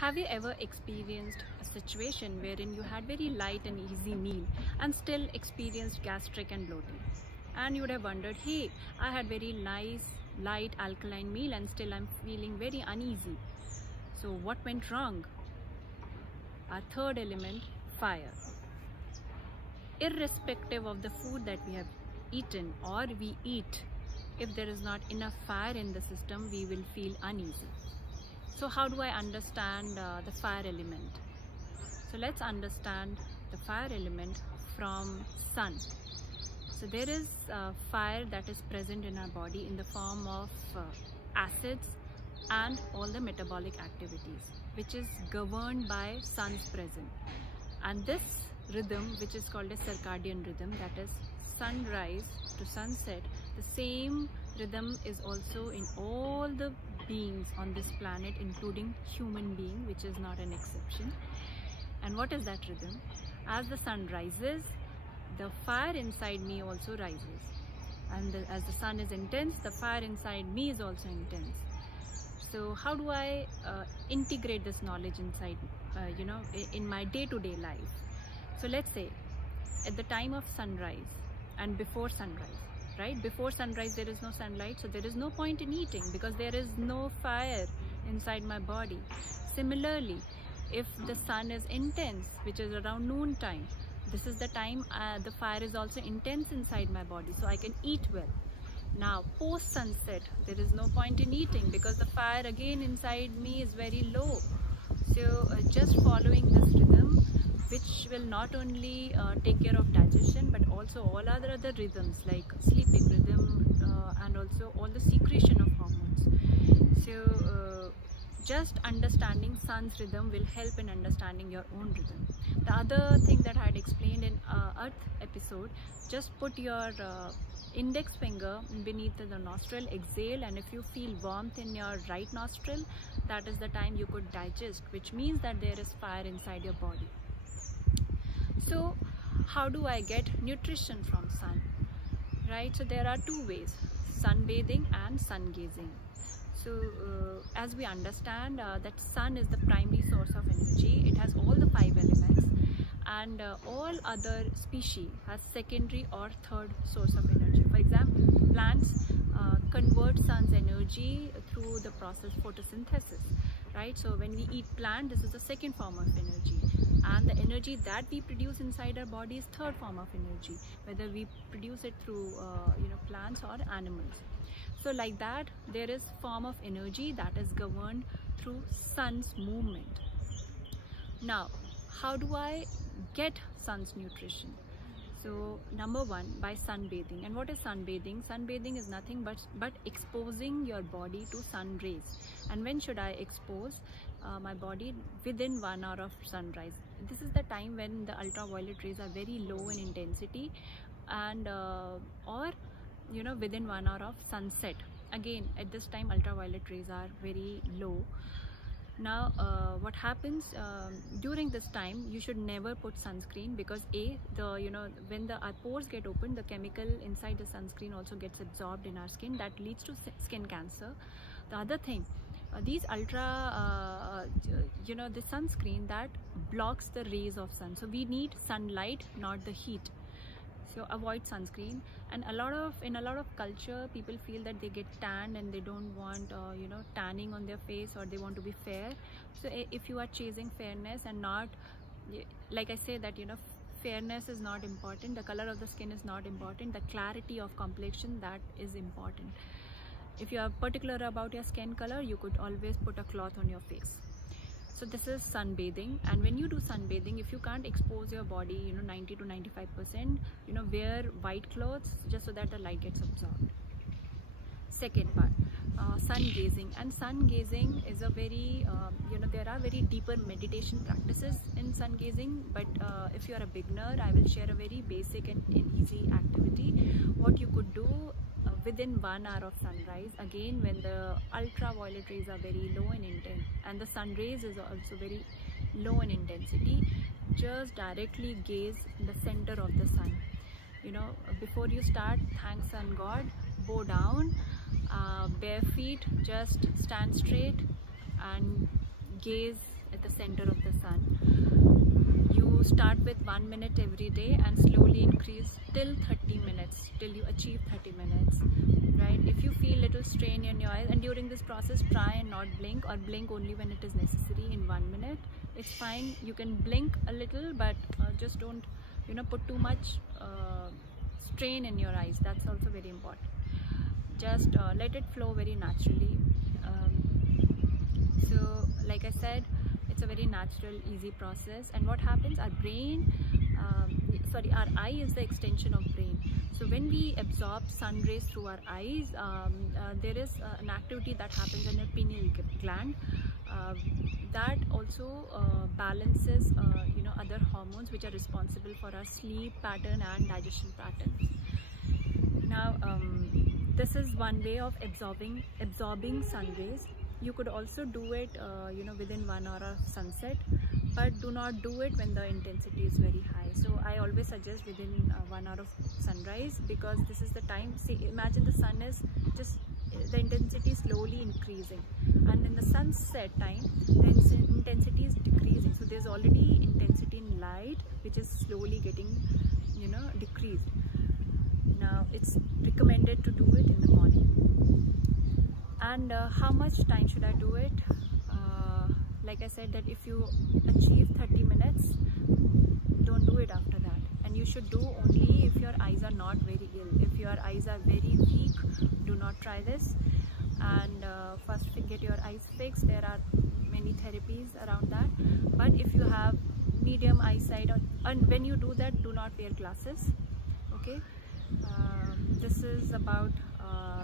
Have you ever experienced a situation wherein you had very light and easy meal and still experienced gastric and bloating? And you would have wondered, hey, I had very nice, light, alkaline meal and still I'm feeling very uneasy. So what went wrong? Our third element, fire. Irrespective of the food that we have eaten or we eat, if there is not enough fire in the system, we will feel uneasy. So how do I understand the fire element? So let's understand the fire element from sun. So there is fire that is present in our body in the form of acids and all the metabolic activities, which is governed by sun's presence. And this rhythm, which is called a circadian rhythm, that is sunrise to sunset, the same rhythm is also in all the beings on this planet, including human being, which is not an exception. And what is that rhythm? As the sun rises, the fire inside me also rises, and as the sun is intense, the fire inside me is also intense. So how do I integrate this knowledge inside in my day-to-day life? So let's say at the time of sunrise and before sunrise, right? Before sunrise there is no sunlight, so there is no point in eating because there is no fire inside my body. Similarly, if the sun is intense, which is around noon time, this is the time the fire is also intense inside my body, so I can eat well. Now post sunset, there is no point in eating because the fire again inside me is very low. So just following this rhythm, which will not only take care of digestion but also all other rhythms like sleeping rhythm and also all the secretion of hormones. So just understanding sun's rhythm will help in understanding your own rhythm. The other thing that I had explained in Earth episode, just put your index finger beneath the nostril, exhale, and if you feel warmth in your right nostril, that is the time you could digest, which means that there is fire inside your body. So how do I get nutrition from sun? Right, so there are two ways, sunbathing and sun gazing. So as we understand that sun is the primary source of energy, it has all the 5 elements, and all other species has secondary or third source of energy. For example, plants convert sun's energy through the process photosynthesis, right? So when we eat plant, this is the second form of energy, and the energy that we produce inside our body is third form of energy, whether we produce it through plants or animals. So like that, there is form of energy that is governed through sun's movement. Now how do I get sun's nutrition? So number one, by sunbathing. And what is sunbathing? Sunbathing is nothing but exposing your body to sun rays. And when should I expose my body? Within 1 hour of sunrise. This is the time when the ultraviolet rays are very low in intensity, and or within 1 hour of sunset. Again, at this time ultraviolet rays are very low. Now what happens during this time, you should never put sunscreen because when our pores get opened, the chemical inside the sunscreen also gets absorbed in our skin, that leads to skin cancer. The other thing, these the sunscreen that blocks the rays of sun, so we need sunlight, not the heat. So avoid sunscreen. And in a lot of culture, people feel that they get tanned and they don't want tanning on their face, or they want to be fair. So if you are chasing fairness and not, like I say that fairness is not important, the color of the skin is not important, the clarity of complexion, that is important. If you are particular about your skin color, you could always put a cloth on your face. So this is sunbathing. And when you do sunbathing, if you can't expose your body 90 to 95%, wear white clothes just so that the light gets absorbed. Second part, sun gazing. And sun gazing is a very there are very deeper meditation practices in sun gazing, but if you are a beginner, I will share a very basic and easy activity what you could do within 1 hour of sunrise. Again, when the ultraviolet rays are very low in intensity and the sun rays is also very low in intensity, just directly gaze in the center of the sun. Before you start, thank sun god, bow down, bare feet, just stand straight and gaze at the center of the sun. You start with 1 minute every day and slowly increase till 30 minutes, till you achieve 30 minutes, right? If you feel little strain in your eyes, and during this process try and not blink, or blink only when it is necessary in 1 minute. It's fine, you can blink a little, but just don't, you know, put too much strain in your eyes. That's also very important. Just let it flow very naturally. So like I said, it's a very natural, easy process. And what happens, our brain, our eye is the extension of brain. So when we absorb sun rays through our eyes, there is an activity that happens in the pineal gland that also balances you know, other hormones which are responsible for our sleep pattern and digestion pattern. Now this is one way of absorbing sun rays. You could also do it you know, within 1 hour of sunset, but do not do it when the intensity is very high. So I always suggest within 1 hour of sunrise, because this is the time. See, imagine the sun is just, the intensity is slowly increasing, and in the sunset time the intensity is decreasing. So there's already intensity in light which is slowly getting, you know, decreased. Now it's recommended to do it in the morning. And how much time should I do it? Like I said, that if you achieve 30 minutes, don't do it after that. And you should do only if your eyes are not very ill. If your eyes are very weak, do not try this. And first get your eyes fixed. There are many therapies around that. But if you have medium eyesight, and when you do that, do not wear glasses. Okay. This is about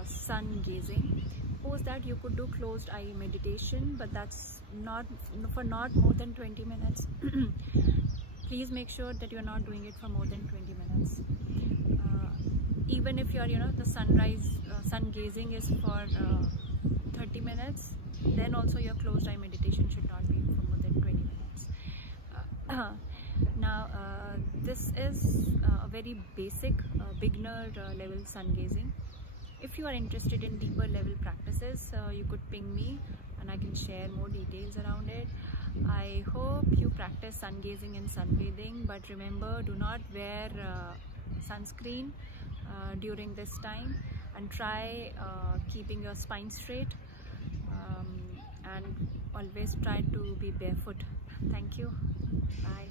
sun gazing. Post that you could do closed eye meditation, but that's not more than 20 minutes. Please make sure that you're not doing it for more than 20 minutes. Even if you're, you know, the sun gazing is for 30 minutes, then also your closed eye meditation should not be for more than 20 minutes. Now this is a very basic beginner level sun gazing. If you are interested in deeper level practices, you could ping me and I can share more details around it. I hope you practice sun gazing and sunbathing, but remember, do not wear sunscreen during this time, and try keeping your spine straight, and always try to be barefoot. Thank you. Bye.